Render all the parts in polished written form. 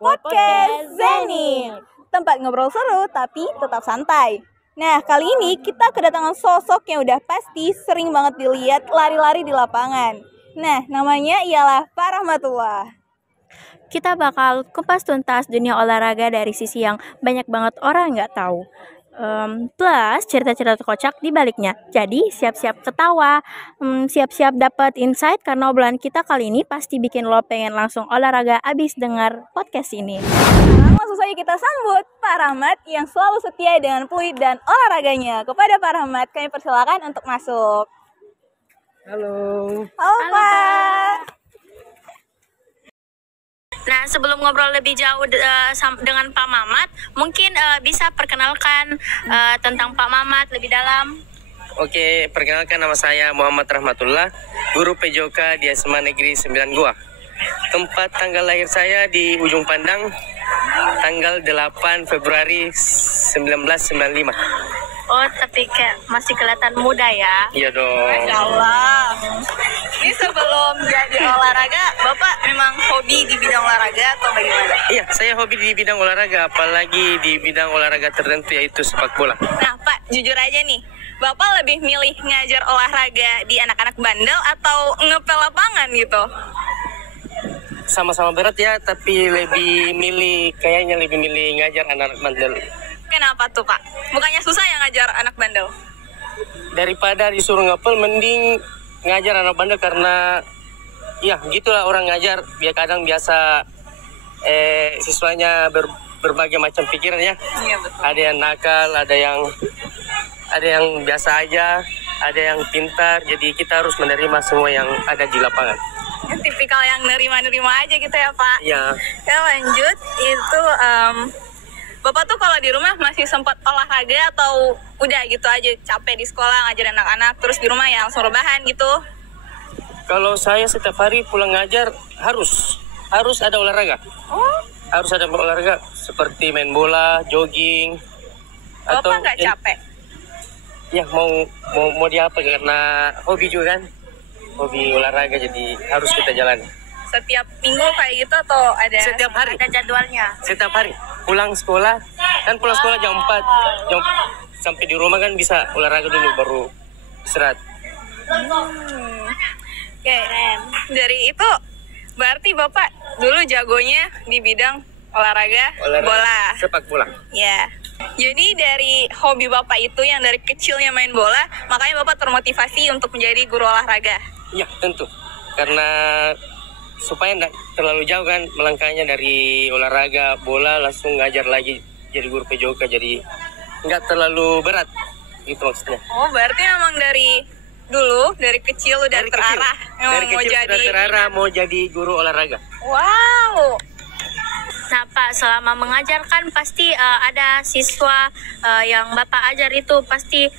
Podcast Zeni, tempat ngobrol seru tapi tetap santai. Nah, kali ini kita kedatangan sosok yang udah pasti sering banget dilihat lari-lari di lapangan. Nah, namanya ialah Pak Rahmatullah. Kita bakal kupas tuntas dunia olahraga dari sisi yang banyak banget orang nggak tahu. Plus cerita-cerita kocak di baliknya. Jadi siap-siap ketawa, siap-siap dapat insight karena obrolan kita kali ini pasti bikin lo pengen langsung olahraga abis dengar podcast ini. Nah, langsung saja kita sambut Pak Rahmat yang selalu setia dengan fluid dan olahraganya. Kepada Pak Rahmat, kami persilakan untuk masuk. Halo. Halo Pak. Nah, sebelum ngobrol lebih jauh dengan Pak Mamat, mungkin bisa perkenalkan tentang Pak Mamat lebih dalam. Oke, perkenalkan nama saya Muhammad Rahmatullah, guru PJOK di SMA Negeri 9 Goa. Tempat tanggal lahir saya di Ujung Pandang, tanggal 8 Februari 1995. Oh, tapi kayak masih kelihatan muda ya. Iya dong. Masya Allah. Ini sebelum jadi olahraga, Bapak memang hobi di bidang olahraga atau bagaimana? Iya, saya hobi di bidang olahraga, apalagi di bidang olahraga tertentu yaitu sepak bola. Nah Pak, jujur aja nih, Bapak lebih milih ngajar olahraga di anak-anak bandel atau ngepel lapangan gitu? Sama-sama berat ya, tapi kayaknya lebih milih ngajar anak-anak bandel. Kenapa tuh Pak? Bukannya susah ya ngajar anak bandel? Daripada disuruh ngepel, mending ngajar anak bandel karena ya gitulah orang ngajar. Kadang biasa siswanya berbagai macam pikiran ya. Iya betul. Ada yang nakal, ada yang biasa aja, ada yang pintar. Jadi kita harus menerima semua yang ada di lapangan. Tipikal yang nerima-nerima aja gitu ya Pak? Ya. Ya lanjut, itu Bapak tuh kalau di rumah masih sempat olahraga atau udah gitu aja capek di sekolah ngajarin anak-anak terus di rumah ya langsung rebahan gitu? Kalau saya setiap hari pulang ngajar harus ada olahraga. Oh, Harus ada olahraga seperti main bola, jogging. Bapak nggak capek? Ya mau diapa karena hobi juga kan. Hobi olahraga jadi harus kita jalani. Setiap minggu kayak gitu atau ada? Setiap hari. Ada jadwalnya. Setiap hari pulang sekolah jam 4 sampai di rumah kan bisa olahraga dulu baru istirahat. Oke, dari itu berarti Bapak dulu jagonya di bidang olahraga bola. Sepak bola. Ya. Jadi dari hobi Bapak itu yang dari kecilnya main bola, makanya Bapak termotivasi untuk menjadi guru olahraga. Ya tentu, karena supaya tidak terlalu jauh kan melangkahnya dari olahraga bola langsung ngajar lagi jadi guru PJOK, jadi nggak terlalu berat gitu maksudnya. Oh, berarti memang dari dulu dari kecil udah terarah memang mau jadi mau jadi guru olahraga. Wow. Nah Pak, selama mengajar kan pasti ada siswa yang Bapak ajar itu pasti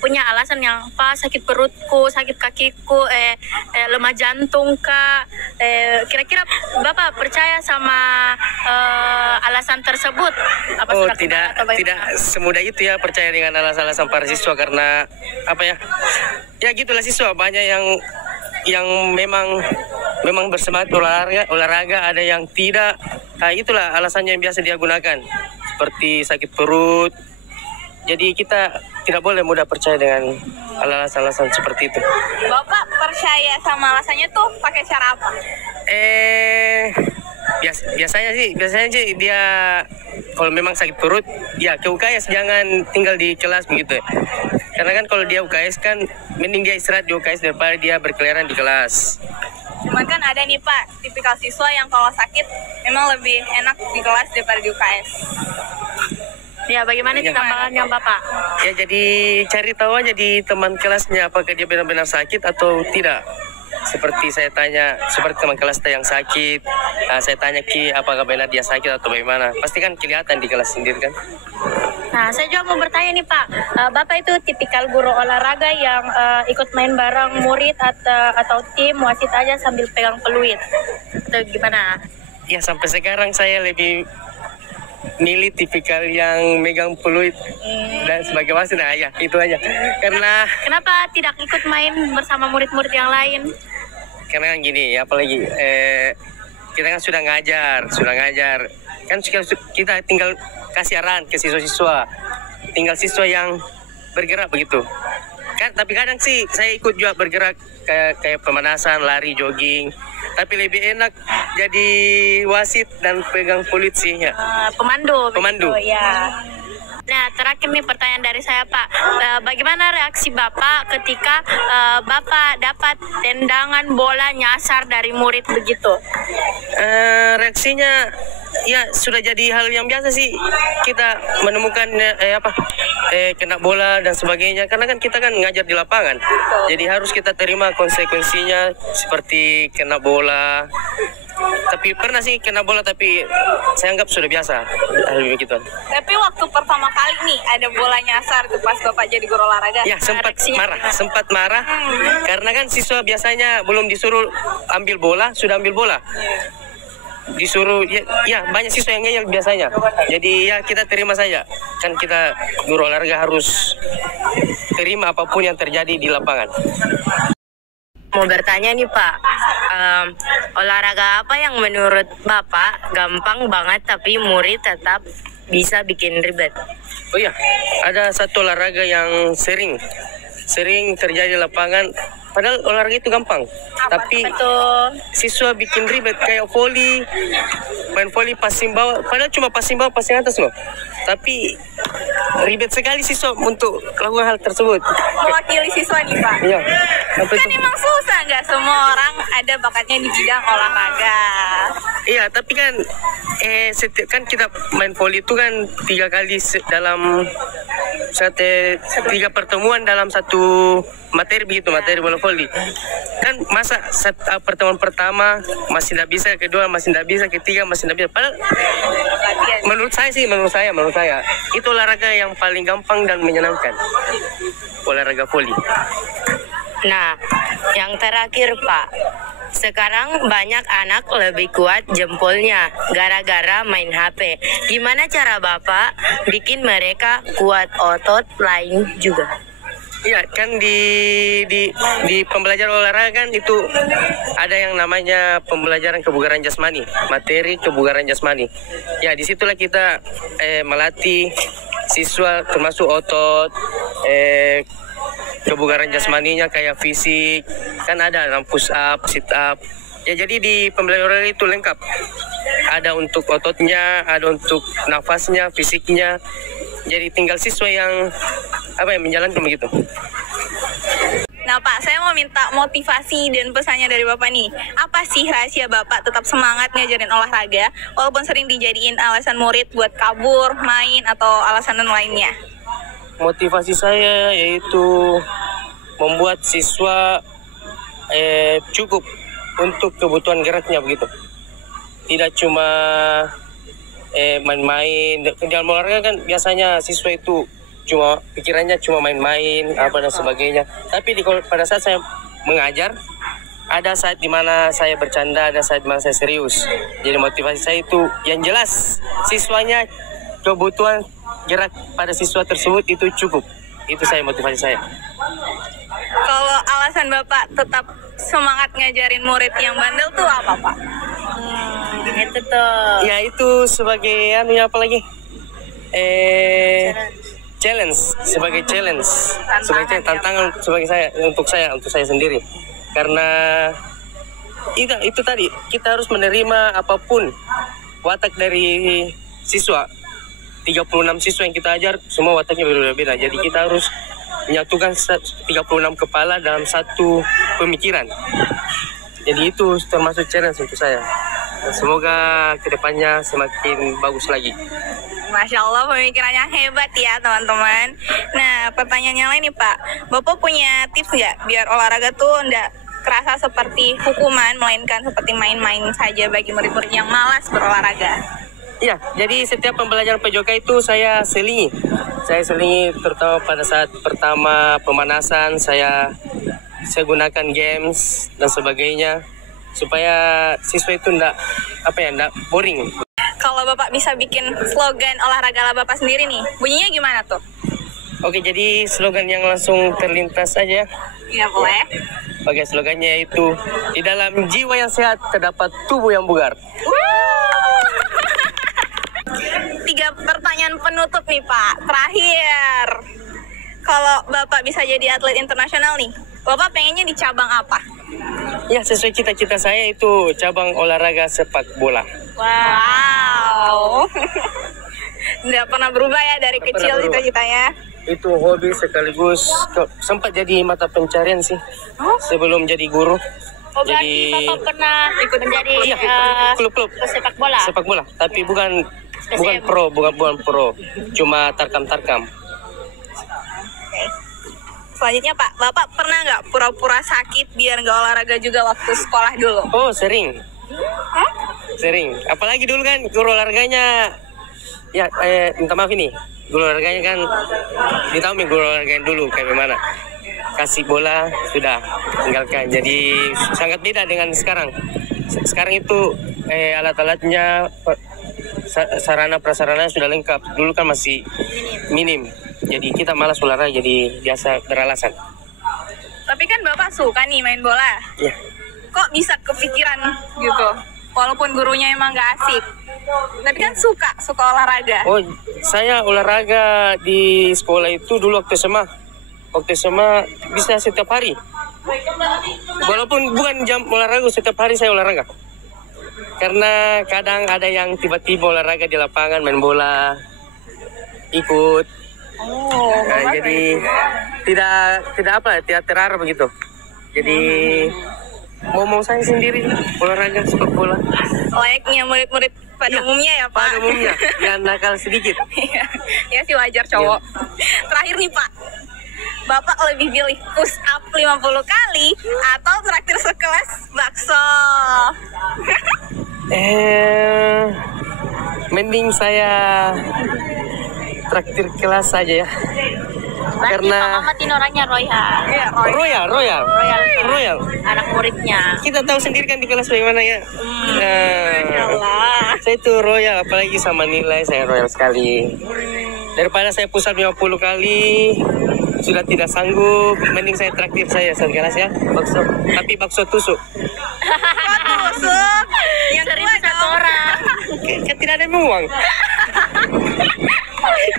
punya alasan yang Pak sakit perutku, sakit kakiku, lemah jantung Kak. Kira-kira Bapak percaya sama alasan tersebut? Apa sudah tidak atau bagaimana? tidak semudah itu ya percaya dengan alasan-alasan para siswa, karena apa ya? Ya gitulah, siswa banyak yang memang bersemangat olahraga, ada yang tidak. Nah, itulah alasannya yang biasa dia gunakan, seperti sakit perut. Jadi kita tidak boleh mudah percaya dengan alasan-alasan seperti itu. Bapak percaya sama alasannya tuh pakai cara apa? Biasanya sih dia kalau memang sakit perut ya ke UKS, jangan tinggal di kelas begitu. Karena kan kalau dia UKS kan mending dia istirahat di UKS daripada dia berkeliaran di kelas. Cuman kan ada nih Pak, tipikal siswa yang kalau sakit memang lebih enak di kelas daripada di UKS. Ya, bagaimana tambahannya Bapak? Ya jadi cari tahu aja di teman kelasnya apakah dia benar-benar sakit atau tidak. Seperti teman kelas yang sakit, saya tanya Ki apakah benar dia sakit atau bagaimana. Pasti kan kelihatan di kelas sendiri kan. Nah, saya juga mau bertanya nih Pak, Bapak itu tipikal guru olahraga yang ikut main bareng murid atau tim wasit aja sambil pegang peluit? Atau gimana? Ya sampai sekarang saya lebih milih tipikal yang megang peluit dan sebagai wasit. Nah ya itu aja. Kenapa tidak ikut main bersama murid-murid yang lain? Karena kan gini, apalagi kita kan sudah ngajar. Kan kita tinggal kasih arahan ke siswa-siswa. Tinggal siswa yang bergerak begitu. Kan tapi kadang sih saya ikut juga bergerak kayak pemanasan, lari, jogging. Tapi lebih enak jadi wasit dan pegang peluit sih ya. Pemandu. Pemandu. Begitu, ya. Nah, terakhir nih pertanyaan dari saya, Pak. Bagaimana reaksi Bapak ketika Bapak dapat tendangan bola nyasar dari murid begitu? Reaksinya ya sudah jadi hal yang biasa sih, kita menemukan kena bola dan sebagainya, karena kan kita kan ngajar di lapangan, jadi harus kita terima konsekuensinya seperti kena bola. Tapi pernah sih kena bola, tapi saya anggap sudah biasa hal begitu. Tapi waktu pertama kali nih ada bola nyasar tuh pas Bapak jadi guru olahraga. Ya sempat marah karena kan siswa biasanya belum disuruh ambil bola, sudah ambil bola. Disuruh ya banyak siswa yang ngeyel biasanya. Jadi ya kita terima saja. Kan kita guru olahraga harus terima apapun yang terjadi di lapangan. Mau bertanya nih, Pak, olahraga apa yang menurut Bapak gampang banget tapi murid tetap bisa bikin ribet? Oh iya, ada satu olahraga yang sering terjadi di lapangan, padahal olahraga itu gampang. Tapi siswa bikin ribet kayak voli, main voli passing bawah, padahal cuma passing bawah, passing atas loh. Tapi ribet sekali siswa untuk melakukan hal tersebut. Mewakili siswa nih, Pak. Iya. Kan emang susah, nggak semua orang ada bakatnya di bidang olahraga. Iya, tapi kan kan kita main voli itu kan 3 kali dalam 3 pertemuan dalam satu materi begitu, materi bola voli. Kan masa pertemuan pertama masih tidak bisa, kedua masih tidak bisa, ketiga masih tidak bisa. Padahal menurut saya itu olahraga yang paling gampang dan menyenangkan, olahraga voli. Nah, yang terakhir, Pak, sekarang banyak anak lebih kuat jempolnya gara-gara main HP. Gimana cara Bapak bikin mereka kuat otot lain juga? Iya, kan di pembelajaran olahraga kan itu ada yang namanya pembelajaran kebugaran jasmani, materi kebugaran jasmani. Ya, disitulah kita melatih siswa termasuk otot, kebugaran jasmaninya kayak fisik, kan ada push up, sit up. Ya, jadi di pembelajaran itu lengkap. Ada untuk ototnya, ada untuk nafasnya, fisiknya. Jadi tinggal siswa yang menjalankan begitu. Nah, Pak, saya mau minta motivasi dan pesannya dari Bapak nih. Apa sih rahasia Bapak tetap semangat ngajarin olahraga walaupun sering dijadiin alasan murid buat kabur, main, atau alasan lainnya? Motivasi saya yaitu membuat siswa cukup untuk kebutuhan geraknya begitu. Tidak cuma main-main. Dalam olahraga kan biasanya siswa itu cuma pikirannya cuma main-main apa dan sebagainya. Tapi pada saat saya mengajar, ada saat dimana saya bercanda, ada saat dimana saya serius. Jadi motivasi saya itu yang jelas siswanya kebutuhan gerak pada siswa tersebut itu cukup. Itu saya motivasi saya. Kalau alasan Bapak tetap semangat ngajarin murid yang bandel tuh apa, Pak? Itu tuh. Ya itu sebagai apa lagi? Challenge, sebagai tantangan sebagai untuk saya sendiri. Karena itu tadi kita harus menerima apapun watak dari siswa. 36 siswa yang kita ajar semua wataknya berbeda-beda. Jadi kita harus menyatukan 36 kepala dalam satu pemikiran. Jadi itu termasuk challenge untuk saya. Dan semoga kedepannya semakin bagus lagi. Masya Allah, pemikirannya hebat ya teman-teman. Nah, pertanyaannya lain nih, Pak. Bapak punya tips nggak biar olahraga tuh nggak kerasa seperti hukuman, melainkan seperti main-main saja bagi murid-murid yang malas berolahraga? Iya, jadi setiap pembelajaran PJOK itu saya selingi. Saya selingi terutama pada saat pertama pemanasan, saya gunakan games dan sebagainya supaya siswa itu enggak boring. Kalau Bapak bisa bikin slogan olahraga ala Bapak sendiri nih, bunyinya gimana tuh? Oke, jadi slogan yang langsung terlintas aja. Iya, boleh. Sebagai slogannya itu, di dalam jiwa yang sehat terdapat tubuh yang bugar. 3 pertanyaan penutup nih Pak. Terakhir, kalau Bapak bisa jadi atlet internasional nih, Bapak pengennya di cabang apa? Ya, sesuai cita-cita saya itu cabang olahraga sepak bola. Wow. Nggak pernah berubah ya dari Nggak kecil pernah berubah. cita-citanya. Itu hobi sekaligus sempat jadi mata pencarian sih sebelum jadi guru. Oh, berarti Jadi Bapak pernah ikut menjadi iya, klub-klub sepak bola? sepak bola, tapi bukan pro, cuma tarkam. Selanjutnya Pak, Bapak pernah nggak pura-pura sakit biar nggak olahraga juga waktu sekolah dulu? Oh, sering. Apalagi dulu kan guru olahraganya, ya minta maaf ini, guru olahraganya kan, kita tahu guru olahraganya dulu kayak gimana. Kasih bola sudah tinggalkan. Jadi sangat beda dengan sekarang. Sekarang itu alat-alatnya, sarana prasarana sudah lengkap. Dulu kan masih minim. Jadi kita malas olahraga, jadi biasa beralasan. Tapi kan Bapak suka nih main bola. Ya. Kok bisa kepikiran gitu? Walaupun gurunya emang nggak asik. Tapi kan suka olahraga. Oh, saya olahraga di sekolah itu dulu waktu SMA. Waktu SMA bisa setiap hari. Walaupun bukan jam olahraga, setiap hari saya olahraga. Karena kadang ada yang tiba-tiba olahraga di lapangan, main bola, ikut. Nah, jadi tidak terarah begitu. Jadi mau saya sendiri olahraga sepak bola. Layaknya murid-murid pada umumnya ya Pak. Pada umumnya, yang nakal sedikit. Ya sih wajar cowok. Terakhir nih Pak, Bapak lebih pilih push up 50 kali atau traktir sekelas bakso? Mending saya traktir kelas saja ya. Berarti Karena Pak Mamat ini orangnya royal. Royal. Anak muridnya. Kita tahu sendiri kan di kelas bagaimana ya. Saya itu royal, apalagi sama nilai saya royal sekali. Daripada saya push up 50 kali sudah tidak sanggup, mending saya traktir saya sekelas ya, bakso. Tapi bakso tusuk. Tusuk. Yang 1.000 orang. Kan tidak ada uang.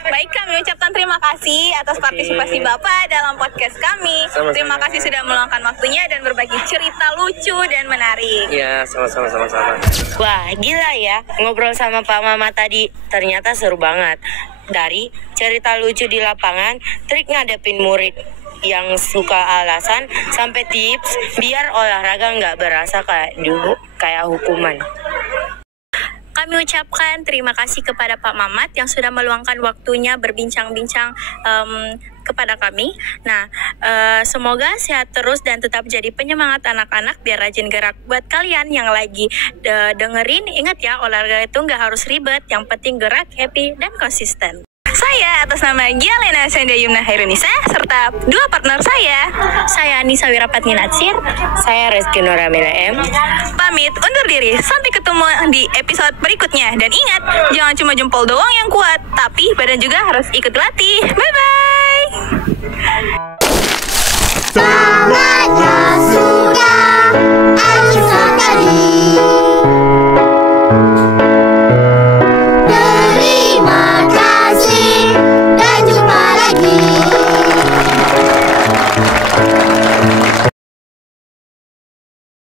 Baik, kami ucapkan terima kasih atas partisipasi Bapak dalam podcast kami. Sama-sama. Terima kasih sudah meluangkan waktunya dan berbagi cerita lucu dan menarik. Ya, sama-sama. Wah, gila ya. Ngobrol sama Pak Mama tadi ternyata seru banget. Dari cerita lucu di lapangan, trik ngadepin murid yang suka alasan, sampai tips biar olahraga nggak berasa kayak hukuman. Kami ucapkan terima kasih kepada Pak Mamat yang sudah meluangkan waktunya berbincang-bincang kepada kami. Nah, semoga sehat terus dan tetap jadi penyemangat anak-anak biar rajin gerak. Buat kalian yang lagi dengerin, ingat ya, olahraga itu nggak harus ribet, yang penting gerak, happy, dan konsisten. Saya atas nama Gialena Senda Yumna Hairunisa serta 2 partner saya Anissa Wirapatni Natsir. Saya Reski Noramila M. pamit undur diri. Sampai ketemu di episode berikutnya. Dan ingat, jangan cuma jempol doang yang kuat, tapi badan juga harus ikut latih. Bye-bye. Saatnya sudah Anissa tadi.